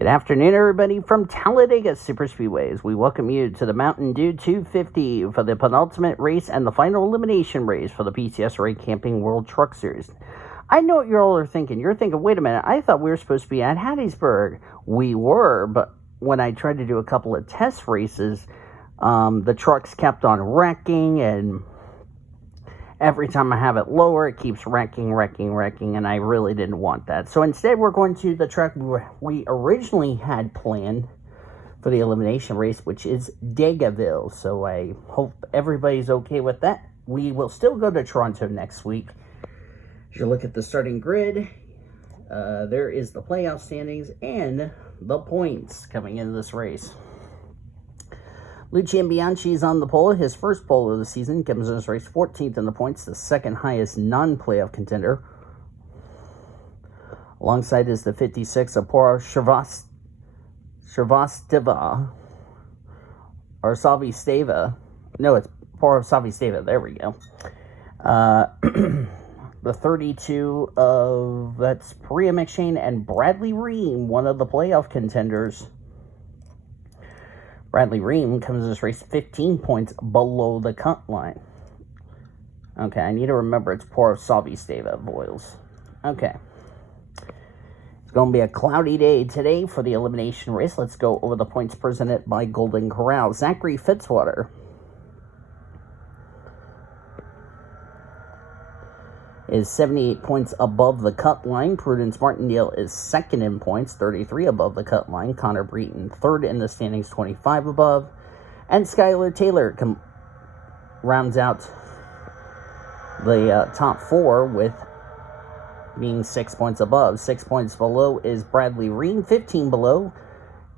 Good afternoon, everybody, from Talladega Super Speedways. We welcome you to the Mountain Dew 250 for the penultimate race and the final elimination race for the PCSRA Camping World Truck Series. I know what you all are thinking. You're thinking, wait a minute, I thought we were supposed to be at Hattiesburg. We were, but when I tried to do a couple of test races, the trucks kept on wrecking, and every time I have it lower, it keeps wrecking, and I really didn't want that. So instead, we're going to the track we originally had planned for the elimination race, which is Dagaville. So I hope everybody's okay with that. We will still go to Toronto next week. As you look at the starting grid, there is the playoff standings and the points coming into this race. Lucian Bianchi's on the pole. His first pole of the season comes in this race 14th in the points, the second highest non-playoff contender. Alongside is the 56 Apora Shrivastava, or Savistava. No, it's Apora Savistava. There we go. The 32 of, that's Priya McShane and Bradley Ream, one of the playoff contenders. Bradley Ream comes in this race 15 points below the cut line. Okay, I need to remember it's Port Savistava, Boyles. Okay. It's going to be a cloudy day today for the elimination race. Let's go over the points presented by Golden Corral. Zachary Fitzwater is 78 points above the cut line. Prudence Martindale is second in points, 33 above the cut line. Connor Breton third in the standings, 25 above. And Skylar Taylor rounds out the top four with being 6 points above. 6 points below is Bradley Ream. 15 below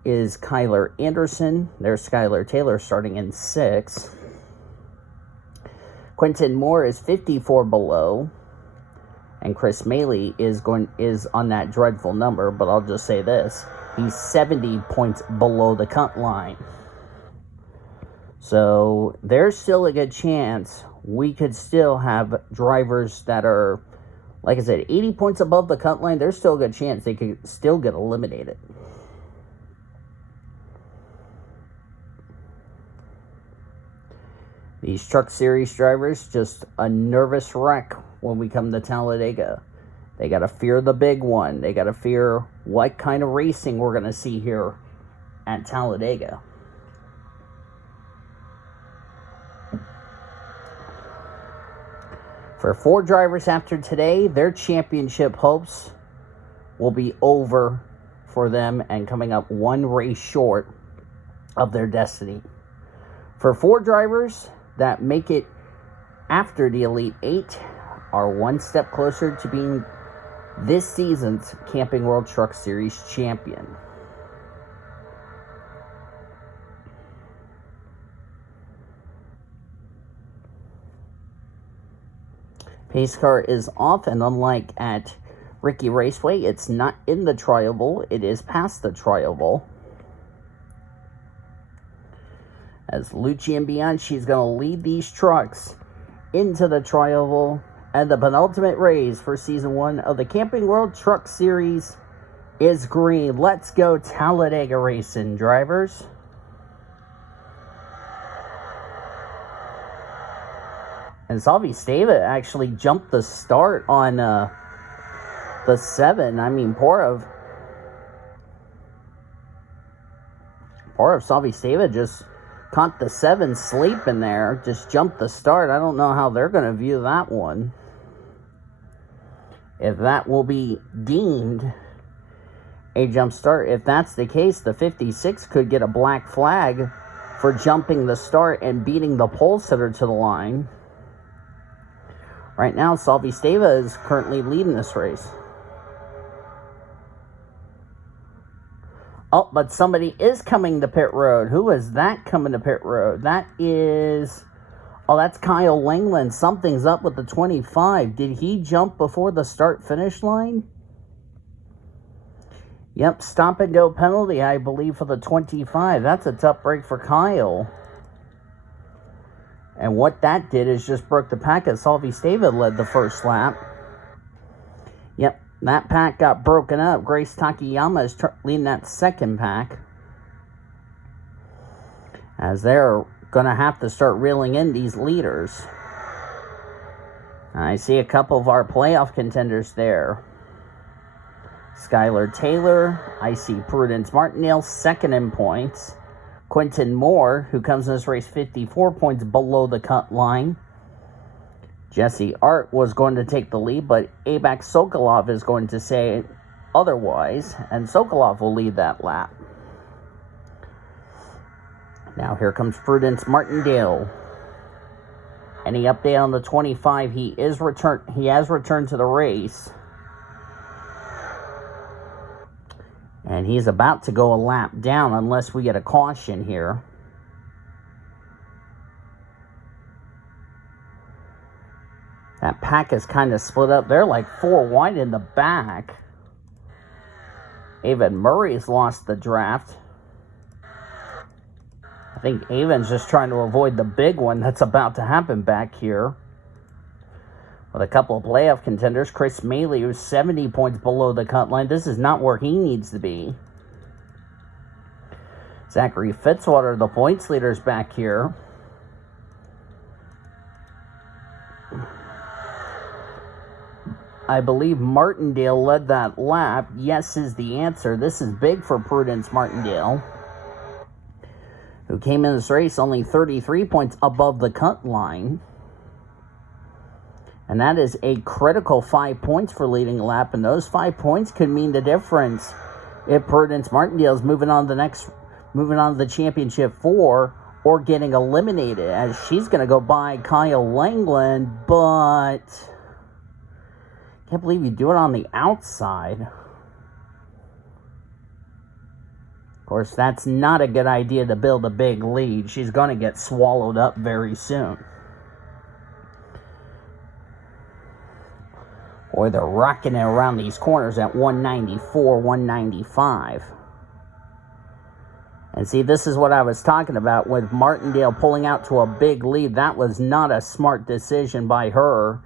is Kyler Anderson. There's Skylar Taylor starting in 6. Quentin Moore is 54 below. And Chris Maley is on that dreadful number, but I'll just say this. He's 70 points below the cut line. So there's still a good chance we could still have drivers that are, like I said, 80 points above the cut line. There's still a good chance they could still get eliminated. These Truck Series drivers, just a nervous wreck when we come to Talladega. They got to fear the big one. They got to fear what kind of racing we're going to see here at Talladega. For 4 drivers after today, their championship hopes will be over for them and coming up one race short of their destiny. For 4 drivers that make it after the Elite 8 are one step closer to being this season's Camping World Truck Series champion. Pace car is off, and unlike at Ricky Raceway, it's not in the tri-oval, it is past the tri-oval. As Lucian Bianchi is going to lead these trucks into the tri-oval, and the penultimate race for Season 1 of the Camping World Truck Series is green. Let's go Talladega racing, drivers. And Savistava actually jumped the start on the 7. I mean, poor of Savistava just caught the 7 sleeping there, just jumped the start. I don't know how they're going to view that one. If that will be deemed a jump start. If that's the case, the 56 could get a black flag for jumping the start and beating the pole sitter to the line. Right now, Savistava is currently leading this race. Oh, but somebody is coming to pit road. Who is that coming to pit road? That is... Oh, that's Kyle Langland. Something's up with the 25. Did he jump before the start-finish line? Yep, stop-and-go penalty, I believe, for the 25. That's a tough break for Kyle. And what that did is just broke the pack as Savistava led the first lap. Yep, That pack got broken up. Grace Takayama is leading that second pack, as they're going to have to start reeling in these leaders. I see a couple of our playoff contenders there. Skylar Taylor, I see Prudence Martindale, second in points. Quentin Moore, who comes in this race 54 points below the cut line. Jesse Art was going to take the lead, but Abak Sokolov is going to say otherwise, and Sokolov will lead that lap. Now here comes Prudence Martindale. Any update on the 25? He has returned to the race. And he's about to go a lap down unless we get a caution here. That pack is kind of split up. They're like 4 wide in the back. Avon Murray's lost the draft. I think Avon's just trying to avoid the big one that's about to happen back here. With a couple of playoff contenders, Chris Maley, who's 70 points below the cut line. This is not where he needs to be. Zachary Fitzwater, the points leader's back here. I believe Martindale led that lap. Yes is the answer. This is big for Prudence Martindale, who came in this race only 33 points above the cut line. And that is a critical 5 points for leading a lap. And those 5 points could mean the difference if Prudence Martindale is moving on to the championship 4 or getting eliminated, as she's going to go by Kyle Langland. But can't believe you do it on the outside. Of course, that's not a good idea to build a big lead. She's going to get swallowed up very soon. Boy, they're rocking it around these corners at 194, 195. And see, this is what I was talking about with Martindale pulling out to a big lead. That was not a smart decision by her.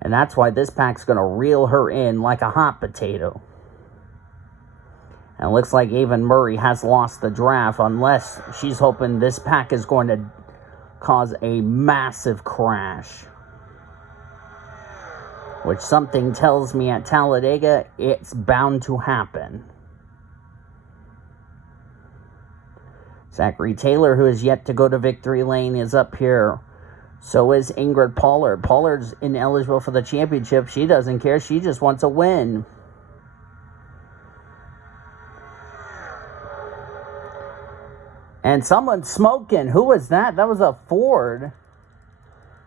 And that's why this pack's going to reel her in like a hot potato. And it looks like Avon Murray has lost the draft, unless she's hoping this pack is going to cause a massive crash. Which something tells me at Talladega, it's bound to happen. Zachary Taylor, who is yet to go to victory lane, is up here. So is Ingrid Pollard. Pollard's ineligible for the championship. She doesn't care. She just wants a win. And someone's smoking. Who was that? That was a Ford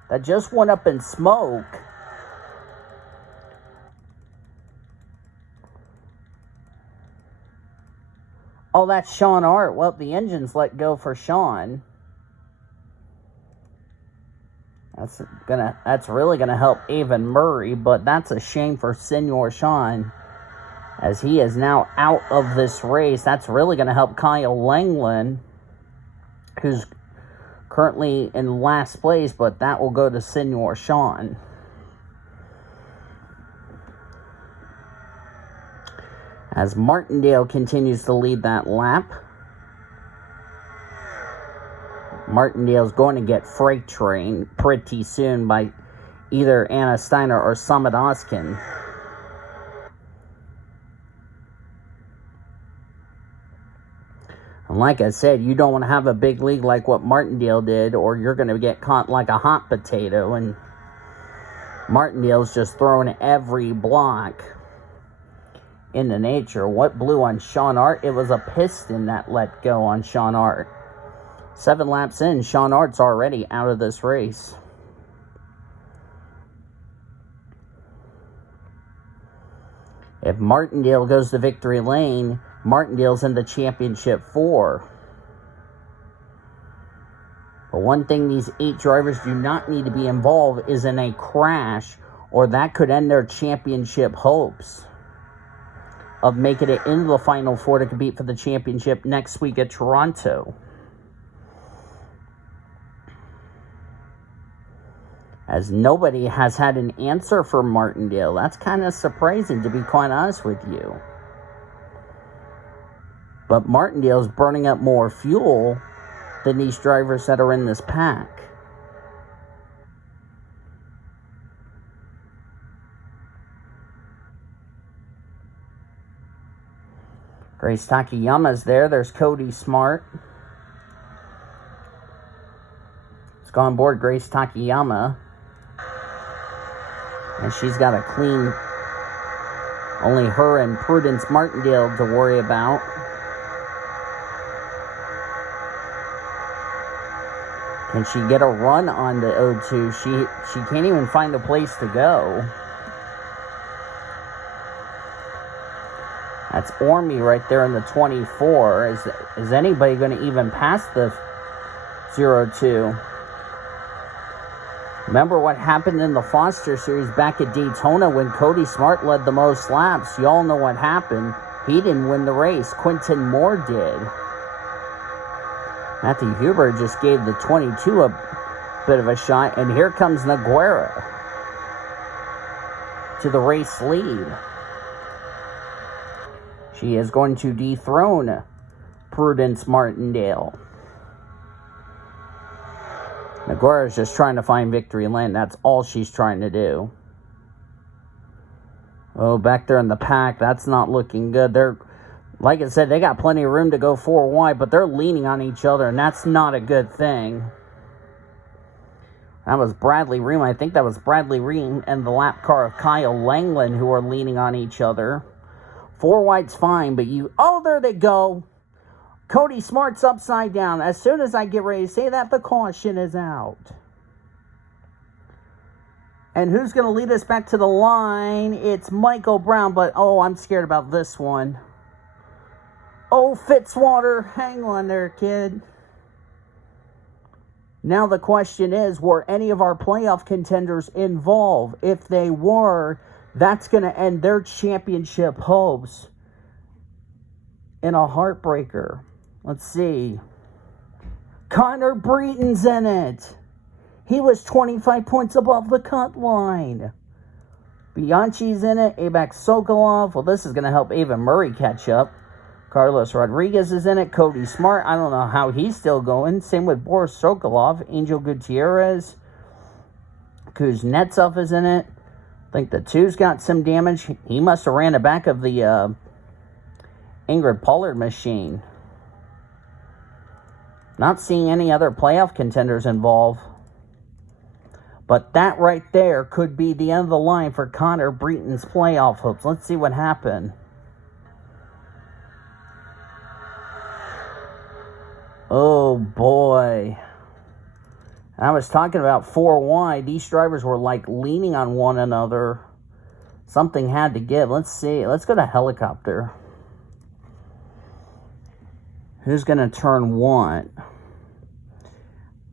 that just went up in smoke. Oh, that's Sean Art. Well, the engine's let go for Sean. That's really gonna help Avon Murray, but that's a shame for Senor Sean, as he is now out of this race. That's really gonna help Kyle Langland, who's currently in last place, but that will go to Senor Sean. As Martindale continues to lead that lap. Martindale's going to get freight trained pretty soon by either Anna Steiner or Summit Oskin. And like I said, you don't want to have a big league like what Martindale did, or you're going to get caught like a hot potato. And Martindale's just throwing every block into nature. What blew on Sean Art? It was a piston that let go on Sean Art. 7 laps in, Sean Art's already out of this race. If Martindale goes to victory lane, Martindale's in the championship 4. But one thing these 8 drivers do not need to be involved is in a crash, or that could end their championship hopes of making it into the Final Four to compete for the championship next week at Toronto. as nobody has had an answer for Martindale. That's kind of surprising, to be quite honest with you. But Martindale's burning up more fuel than these drivers that are in this pack. Grace Takayama's there. There's Cody Smart. Let's go on board Grace Takayama. And she's got a clean, only her and Prudence Martindale to worry about. Can she get a run on the O2? She can't even find a place to go. That's Ormy right there in the 24. Is anybody going to even pass the 02? Remember what happened in the Foster Series back at Daytona when Cody Smart led the most laps? You all know what happened. He didn't win the race. Quentin Moore did. Matthew Huber just gave the 22 a bit of a shot. And here comes Noguera to the race lead. She is going to dethrone Prudence Martindale. Noguera is just trying to find victory lane. That's all she's trying to do. Oh, back there in the pack, that's not looking good. They're, like I said, they got plenty of room to go 4 wide, but they're leaning on each other, and that's not a good thing. That was Bradley Ream. I think that was Bradley Ream and the lap car of Kyle Langland who are leaning on each other. 4 wide's fine, but oh, there they go. Cody Smart's upside down. As soon as I get ready to say that, the caution is out. And who's going to lead us back to the line? It's Michael Brown, but oh, I'm scared about this one. Oh, Fitzwater, hang on there, kid. Now the question is, were any of our playoff contenders involved? If they were, that's going to end their championship hopes in a heartbreaker. Let's see. Connor Breton's in it. He was 25 points above the cut line. Bianchi's in it. Abak Sokolov. Well, this is going to help Ava Murray catch up. Carlos Rodriguez is in it. Cody Smart. I don't know how he's still going. Same with Boris Sokolov. Angel Gutierrez. Kuznetsov is in it. I think the 2's got some damage. He must have ran the back of the Ingrid Pollard machine. Not seeing any other playoff contenders involved. But that right there could be the end of the line for Connor Breton's playoff hopes. Let's see what happened. Oh boy. I was talking about 4 wide. These drivers were like leaning on one another. Something had to give. Let's see. Let's go to helicopter. Who's going to turn 1? I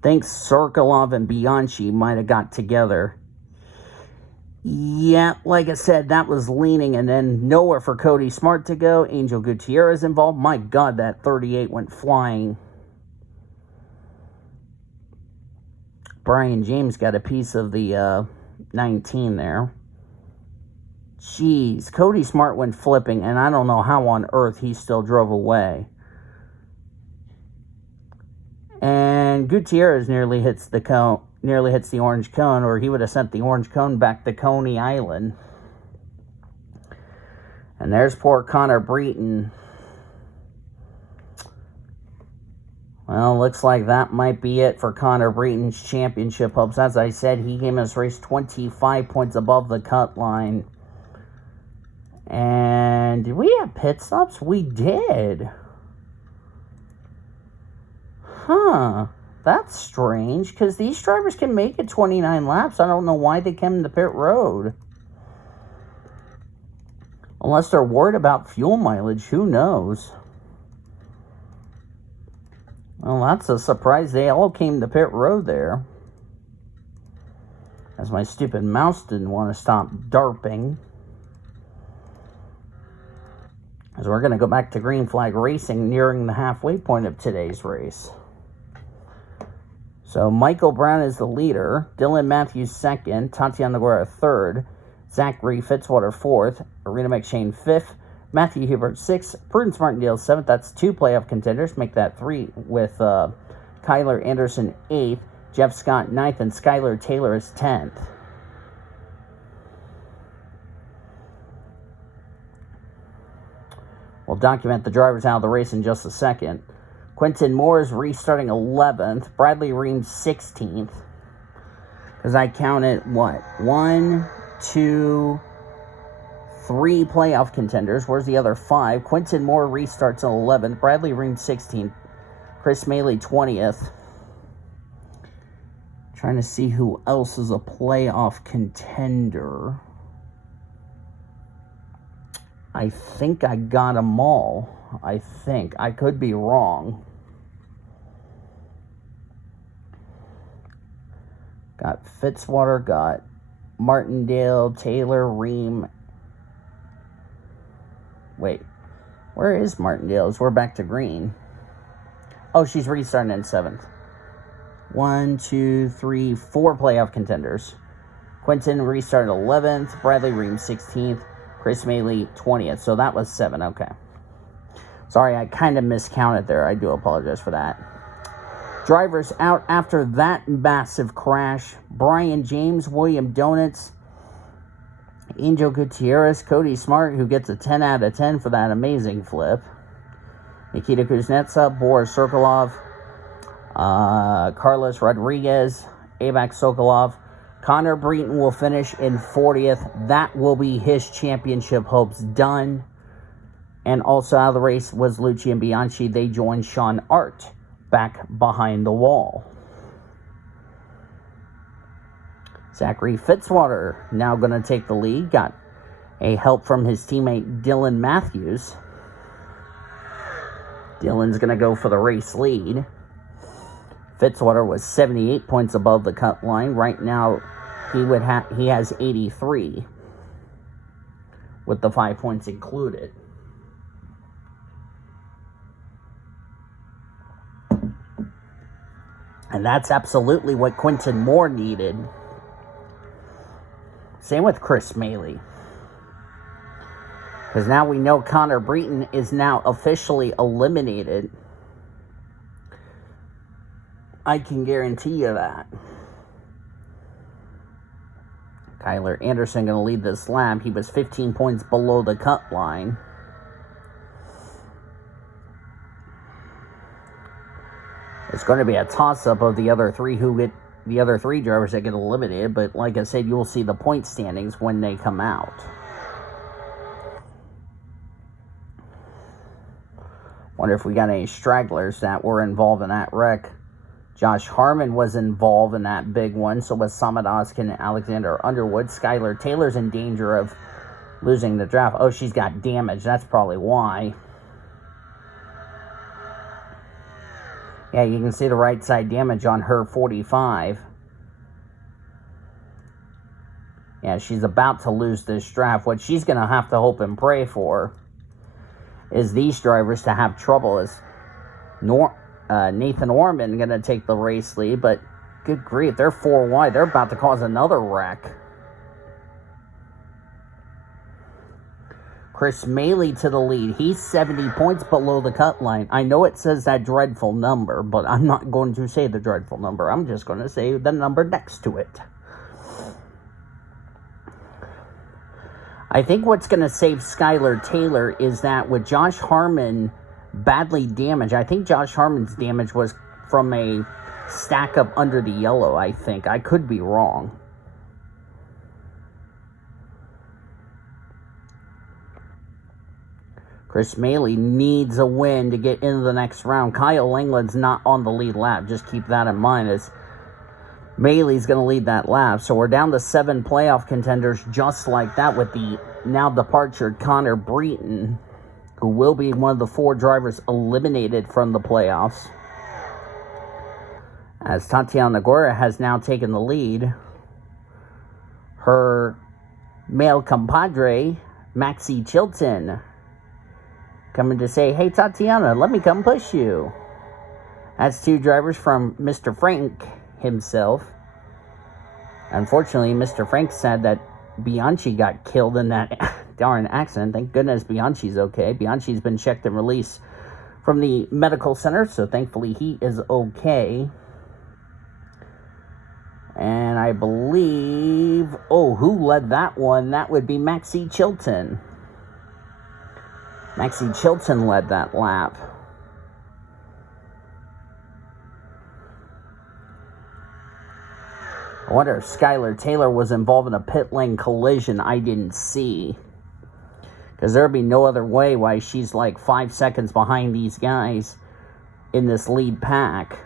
think Sokolov and Bianchi might have got together. Yeah, like I said, that was leaning, and then nowhere for Cody Smart to go. Angel Gutierrez involved. My God, that 38 went flying. Brian James got a piece of the 19 there. Jeez, Cody Smart went flipping, and I don't know how on earth he still drove away. And Gutierrez nearly hits the orange cone, or he would have sent the orange cone back to Coney Island. And there's poor Connor Breton. Well, looks like that might be it for Connor Breton's championship hopes. As I said, he came in this race 25 points above the cut line. And did we have pit stops? We did. Huh. That's strange, because these drivers can make it 29 laps. I don't know why they came to pit road. Unless they're worried about fuel mileage, who knows? Well, that's a surprise. They all came to pit road there. As my stupid mouse didn't want to stop darping. As we're going to go back to green flag racing nearing the halfway point of today's race. So Michael Brown is the leader, Dylan Matthews second, Tatiana Guerra third, Zachary Fitzwater fourth, Arena McShane fifth, Matthew Hubert sixth, Prudence Martindale seventh. That's 2 playoff contenders. Make that 3 with Kyler Anderson eighth, Jeff Scott ninth, and Skylar Taylor is 10th. We'll document the drivers out of the race in just a second. Quentin Moore is restarting 11th. Bradley Reams 16th. Because I counted, 1, 2, 3 playoff contenders. Where's the other 5? Quentin Moore restarts 11th. Bradley Reams 16th. Chris Maley 20th. Trying to see who else is a playoff contender. I think I got them all. I think. I could be wrong. Got Fitzwater, got Martindale, Taylor, Ream. Wait. Where is Martindale? We're back to green. Oh, she's restarting in 7th. 1, 2, 3, 4 playoff contenders. Quentin restarted 11th. Bradley Ream 16th. Chris Maley 20th. So that was 7. Okay. Sorry, I kind of miscounted there. I do apologize for that. Drivers out after that massive crash. Brian James, William Donuts, Angel Gutierrez, Cody Smart, who gets a 10 out of 10 for that amazing flip. Nikita Kuznetsov, Boris Sokolov, Carlos Rodriguez, Abak Sokolov. Connor Breton will finish in 40th. That will be his championship hopes done. And also out of the race was Lucci and Bianchi. They joined Sean Art back behind the wall. Zachary Fitzwater now going to take the lead. Got a help from his teammate Dylan Matthews. Dylan's going to go for the race lead. Fitzwater was 78 points above the cut line. Right now, he has 83 with the 5 points included. And that's absolutely what Quentin Moore needed. Same with Chris Maley. Because now we know Connor Breton is now officially eliminated. I can guarantee you that. Kyler Anderson going to lead this lap. He was 15 points below the cut line. It's going to be a toss-up of the other three drivers that get eliminated. But like I said, you'll see the point standings when they come out. Wonder if we got any stragglers that were involved in that wreck. Josh Harmon was involved in that big one. So was Samad Oskin and Alexander Underwood. Skylar Taylor's in danger of losing the draft. Oh, she's got damage. That's probably why. Yeah, you can see the right side damage on her 45. Yeah, she's about to lose this draft. What she's going to have to hope and pray for is these drivers to have trouble. Is Nathan Orman going to take the race lead, but good grief, they're 4 wide. They're about to cause another wreck. Chris Maley to the lead. He's 70 points below the cut line. I know it says that dreadful number, but I'm not going to say the dreadful number. I'm just going to say the number next to it. I think what's going to save Skylar Taylor is that with Josh Harmon badly damaged, I think Josh Harmon's damage was from a stack up under the yellow, I think. I could be wrong. Chris Maley needs a win to get into the next round. Kyle Langland's not on the lead lap. Just keep that in mind as Maley's going to lead that lap. So we're down to 7 playoff contenders just like that with the now departured Connor Breton, who will be one of the 4 drivers eliminated from the playoffs. As Tatiana Guerra has now taken the lead. Her male compadre, Maxie Chilton, coming to say, hey, Tatiana, let me come push you. That's 2 drivers from Mr. Frank himself. Unfortunately, Mr. Frank said that Bianchi got killed in that darn accident. Thank goodness Bianchi's okay. Bianchi's been checked and released from the medical center, so thankfully he is okay. And I believe, who led that one? That would be Maxie Chilton. Maxie Chilton led that lap. I wonder if Skylar Taylor was involved in a pit lane collision I didn't see. Because there'd be no other way why she's like 5 seconds behind these guys in this lead pack.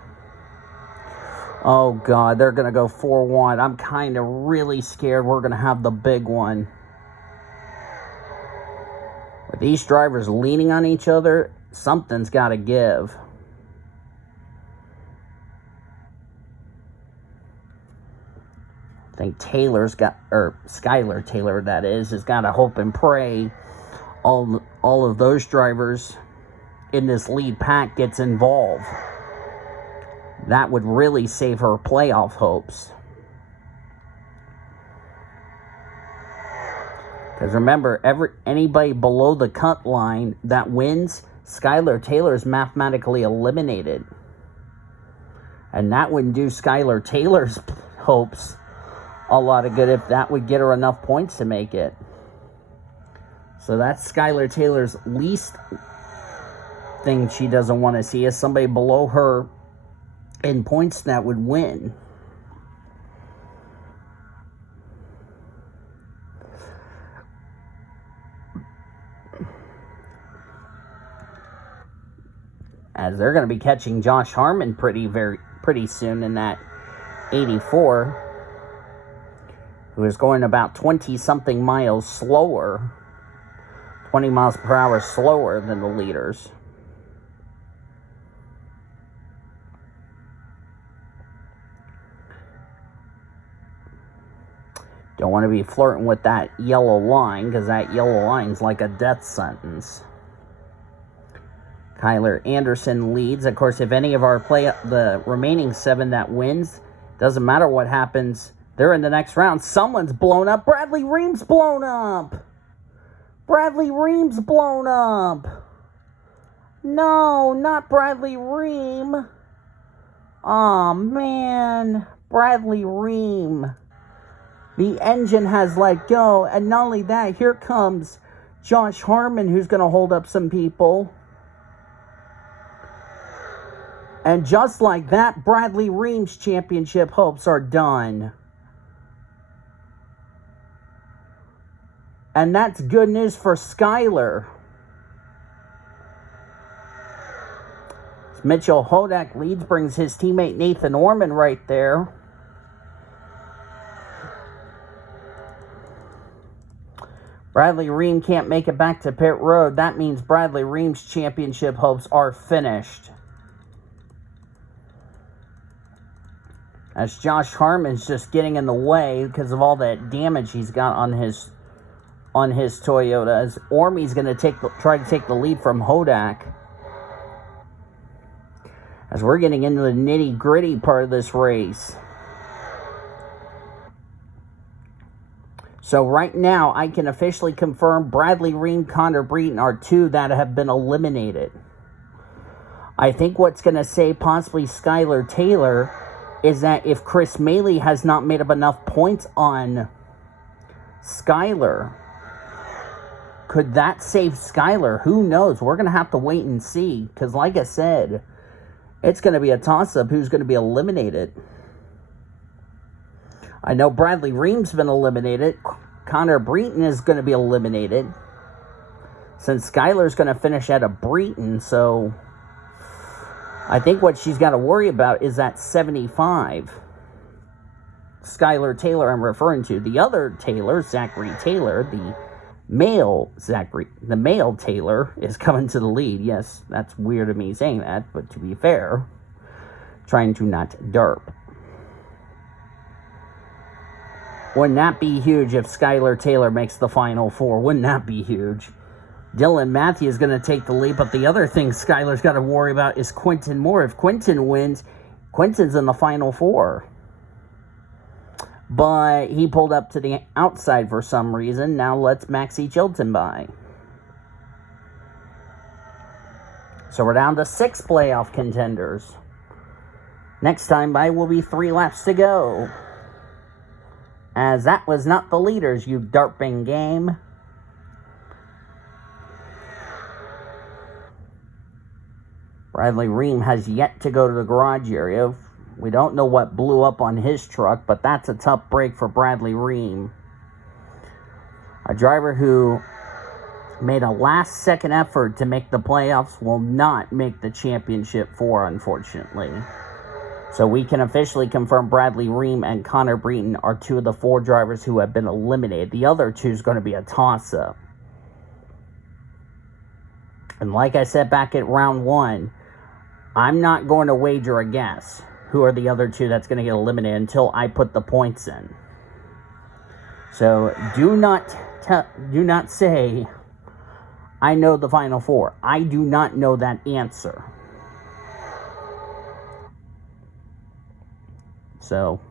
Oh, God, they're going to go 4-1. I'm kind of really scared we're going to have the big one. With these drivers leaning on each other, something's got to give. I think Skylar Taylor, that is, has got to hope and pray all of those drivers in this lead pack gets involved. That would really save her playoff hopes. Because remember, anybody below the cut line that wins, Skylar Taylor is mathematically eliminated. And that wouldn't do Skylar Taylor's hopes a lot of good if that would get her enough points to make it. So that's Skylar Taylor's least thing she doesn't want to see, is somebody below her in points that would win. As they're going to be catching Josh Harmon pretty soon in that 84, who is going about 20-something miles slower, 20 miles per hour slower than the leaders. Don't want to be flirting with that yellow line, because that yellow line's like a death sentence. Kyler Anderson leads. Of course, if any of the remaining 7 that wins, doesn't matter what happens, they're in the next round. Someone's blown up. Bradley Ream's blown up. Bradley Ream's blown up. No, not Bradley Ream. Aw, man. Bradley Ream. The engine has let go. And not only that, here comes Josh Harmon, who's going to hold up some people. And just like that, Bradley Ream's championship hopes are done. And that's good news for Skylar. Mitchell Hodak leads, brings his teammate Nathan Orman right there. Bradley Ream can't make it back to pit road. That means Bradley Ream's championship hopes are finished. As Josh Harmon's just getting in the way because of all that damage he's got on his Toyota. As Ormy's going to try to take the lead from Hodak. As we're getting into the nitty-gritty part of this race. So right now, I can officially confirm Bradley Ream, Connor Breton are 2 that have been eliminated. I think what's going to save possibly Skylar Taylor is that if Chris Maley has not made up enough points on Skylar, could that save Skylar? Who knows? We're going to have to wait and see. Because like I said, it's going to be a toss-up who's going to be eliminated. I know Bradley Ream's been eliminated. Connor Breton is going to be eliminated. Since Skylar's going to finish at a Breton, so I think what she's got to worry about is that 75. Skylar Taylor I'm referring to. The other Taylor, Zachary Taylor, the male Taylor is coming to the lead. Yes, that's weird of me saying that, but to be fair, trying to not derp. Wouldn't that be huge if Skylar Taylor makes the Final Four? Wouldn't that be huge? Dylan Matthews is going to take the lead, but the other thing Skylar's got to worry about is Quentin Moore. If Quentin wins, Quinton's in the Final Four. But he pulled up to the outside for some reason. Now let's Maxie Chilton by. So we're down to 6 playoff contenders. Next time by will be 3 laps to go. As that was not the leaders, you darping game. Bradley Ream has yet to go to the garage area. We don't know what blew up on his truck, but that's a tough break for Bradley Ream. A driver who made a last-second effort to make the playoffs will not make the championship 4, unfortunately. So we can officially confirm Bradley Ream and Connor Breton are 2 of the 4 drivers who have been eliminated. The other 2 is going to be a toss-up. And like I said back at round 1, I'm not going to wager a guess who are the other 2 that's going to get eliminated until I put the points in. So do not say I know the Final Four. I do not know that answer. So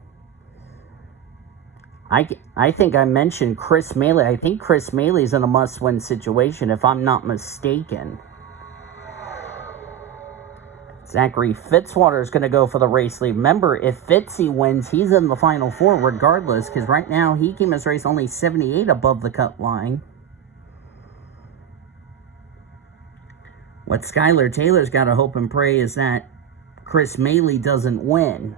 I think I mentioned Chris Maley. I think Chris Maley's in a must-win situation, if I'm not mistaken. Zachary Fitzwater is going to go for the race lead. Remember, if Fitzy wins, he's in the Final Four regardless, because right now he came his race only 78 above the cut line. What Skylar Taylor's got to hope and pray is that Chris Maley doesn't win.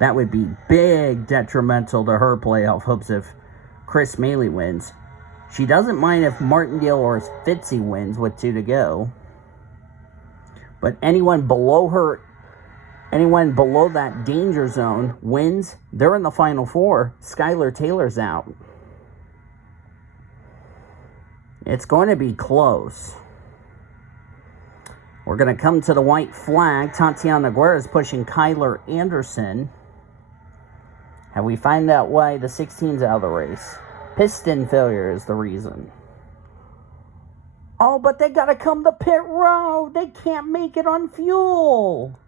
That would be big detrimental to her playoff hopes if Chris Maley wins. She doesn't mind if Martindale or Fitzy wins with 2 to go. But anyone below that danger zone wins, they're in the Final Four. Skylar Taylor's out. It's going to be close. We're going to come to the white flag. Tatiana Guerra is pushing Kyler Anderson. Have we find out why the 16's out of the race? Piston failure is the reason. Oh, but they got to come to pit road. They can't make it on fuel.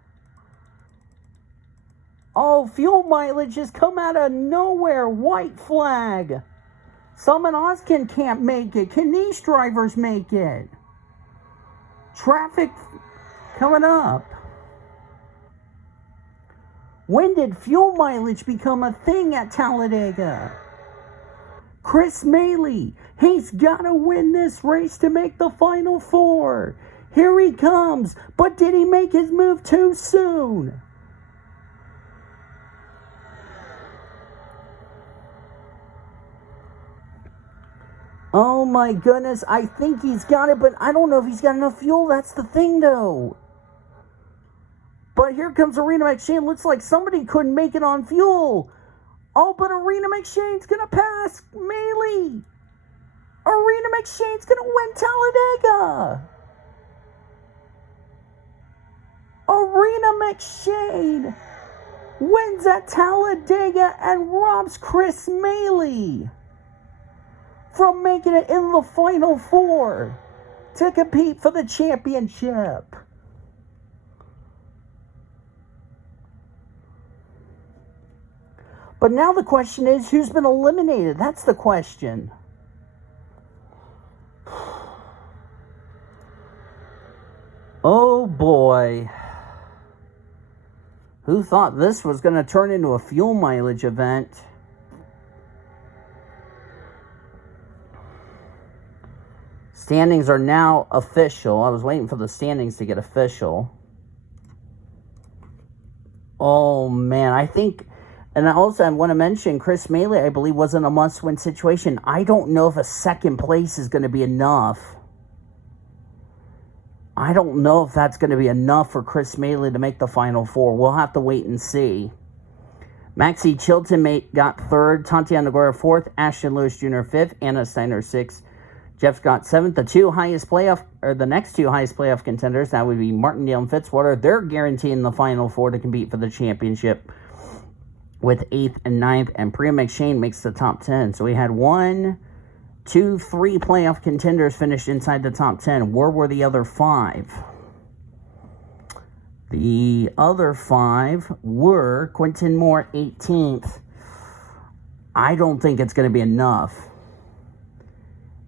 Oh, fuel mileage has come out of nowhere. White flag. Salman Oskin can't make it. Can these drivers make it? Traffic coming up. When did fuel mileage become a thing at Talladega? Chris Maley, he's got to win this race to make the Final Four. Here he comes, but did he make his move too soon? Oh my goodness, I think he's got it, but I don't know if he's got enough fuel. That's the thing, though. But here comes Arena McShane. Looks like somebody couldn't make it on fuel. Oh, but Arena McShane's going to pass Maley. Arena McShane's going to win Talladega. Arena McShane wins at Talladega and robs Chris Maley from making it in the Final Four to compete for the championship. But now the question is, who's been eliminated? That's the question. Oh boy. Who thought this was going to turn into a fuel mileage event? Standings are now official. I was waiting for the standings to get official. Oh man, I think... And also, I want to mention, Chris Maley, I believe, was in a must-win situation. I don't know if a second place is going to be enough. I don't know if that's going to be enough for Chris Maley to make the Final Four. We'll have to wait and see. Maxie Chilton got 3rd, Tatiana Guerra 4th, Ashton Lewis Jr. 5th, Anna Steiner 6th. Jeff got 7th. The next 2 highest playoff contenders, that would be Martindale and Fitzwater. They're guaranteeing the Final Four to compete for the championship with 8th and 9th, and Priya McShane makes the top 10. So we had 1, 2, 3 playoff contenders finished inside the top 10. Where were the other 5? The other 5 were Quentin Moore, 18th. I don't think it's going to be enough.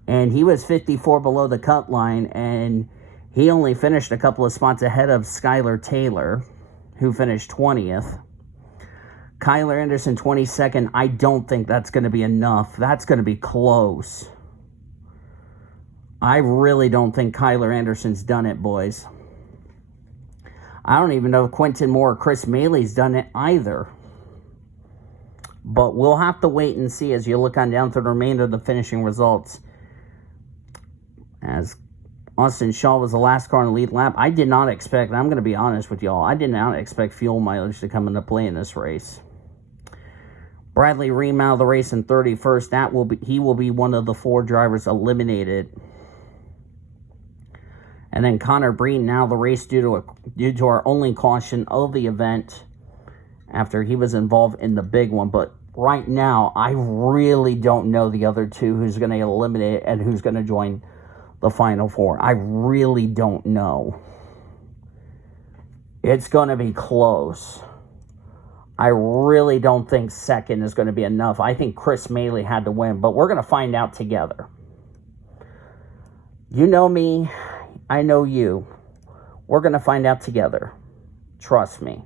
And he was 54 below the cut line, and he only finished a couple of spots ahead of Skylar Taylor, who finished 20th. Kyler Anderson, 22nd. I don't think that's going to be enough. That's going to be close. I really don't think Kyler Anderson's done it, boys. I don't even know if Quentin Moore or Chris Maley's done it either. But we'll have to wait and see as you look on down through the remainder of the finishing results. As Austin Shaw was the last car in the lead lap, I did not expect, and I'm going to be honest with y'all, I did not expect fuel mileage to come into play in this race. Bradley Ream out of the race in 31st. He will be one of the 4 drivers eliminated. And then Connor Breen out of the race due to our only caution of the event after he was involved in the big one. But right now, I really don't know the other 2 who's going to get eliminated and who's going to join the final 4. I really don't know. It's going to be close. I really don't think second is going to be enough. I think Chris Maley had to win, but we're going to find out together. You know me. I know you. We're going to find out together. Trust me.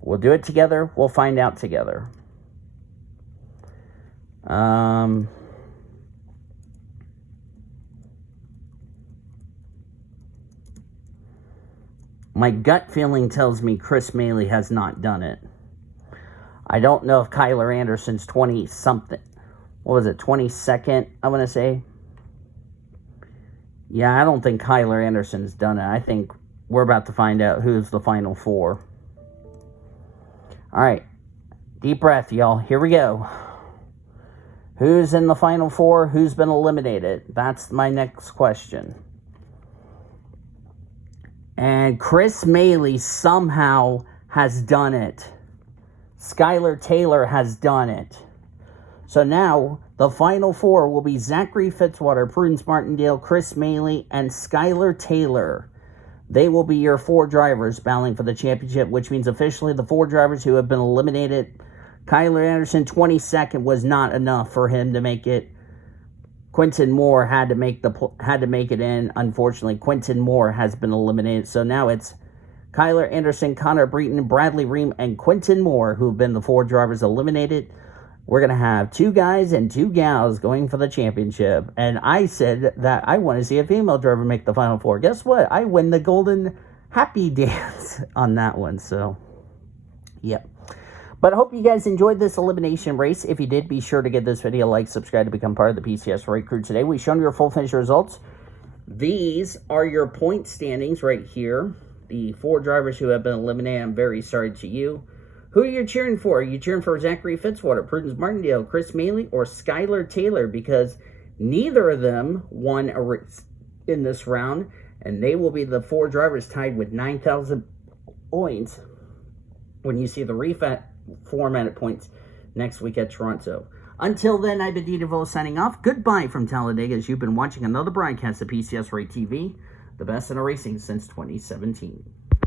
We'll do it together. We'll find out together. My gut feeling tells me Chris Maley has not done it. I don't know if Kyler Anderson's 20-something. What was it, 22nd, I want to say? Yeah, I don't think Kyler Anderson's done it. I think we're about to find out who's the final 4. All right. Deep breath, y'all. Here we go. Who's in the final 4? Who's been eliminated? That's my next question. And Chris Maley somehow has done it. Skylar Taylor has done it. So now, the final 4 will be Zachary Fitzwater, Prudence Martindale, Chris Maley, and Skylar Taylor. They will be your 4 drivers battling for the championship, which means officially the 4 drivers who have been eliminated. Kyler Anderson, 22nd, was not enough for him to make it. Quentin Moore had to make it in. Unfortunately, Quentin Moore has been eliminated. So now it's Kyler Anderson, Connor Breton, Bradley Ream, and Quentin Moore, who have been the 4 drivers eliminated. We're going to have 2 guys and 2 gals going for the championship. And I said that I want to see a female driver make the final 4. Guess what? I win the golden happy dance on that one. So, yep. But I hope you guys enjoyed this elimination race. If you did, be sure to give this video a like, subscribe to become part of the PCSRA crew today. We've shown you your full finish results. These are your point standings right here. The 4 drivers who have been eliminated, I'm very sorry to you. Who are you cheering for? Are you cheering for Zachary Fitzwater, Prudence Martindale, Chris Maley, or Skylar Taylor? Because neither of them won a race in this round, and they will be the 4 drivers tied with 9,000 points when you see the reformatted points next week at Toronto. Until then, I've been Dee DeVoe signing off. Goodbye from Talladega as you've been watching another broadcast of PCSRA TV, the best in racing since 2017.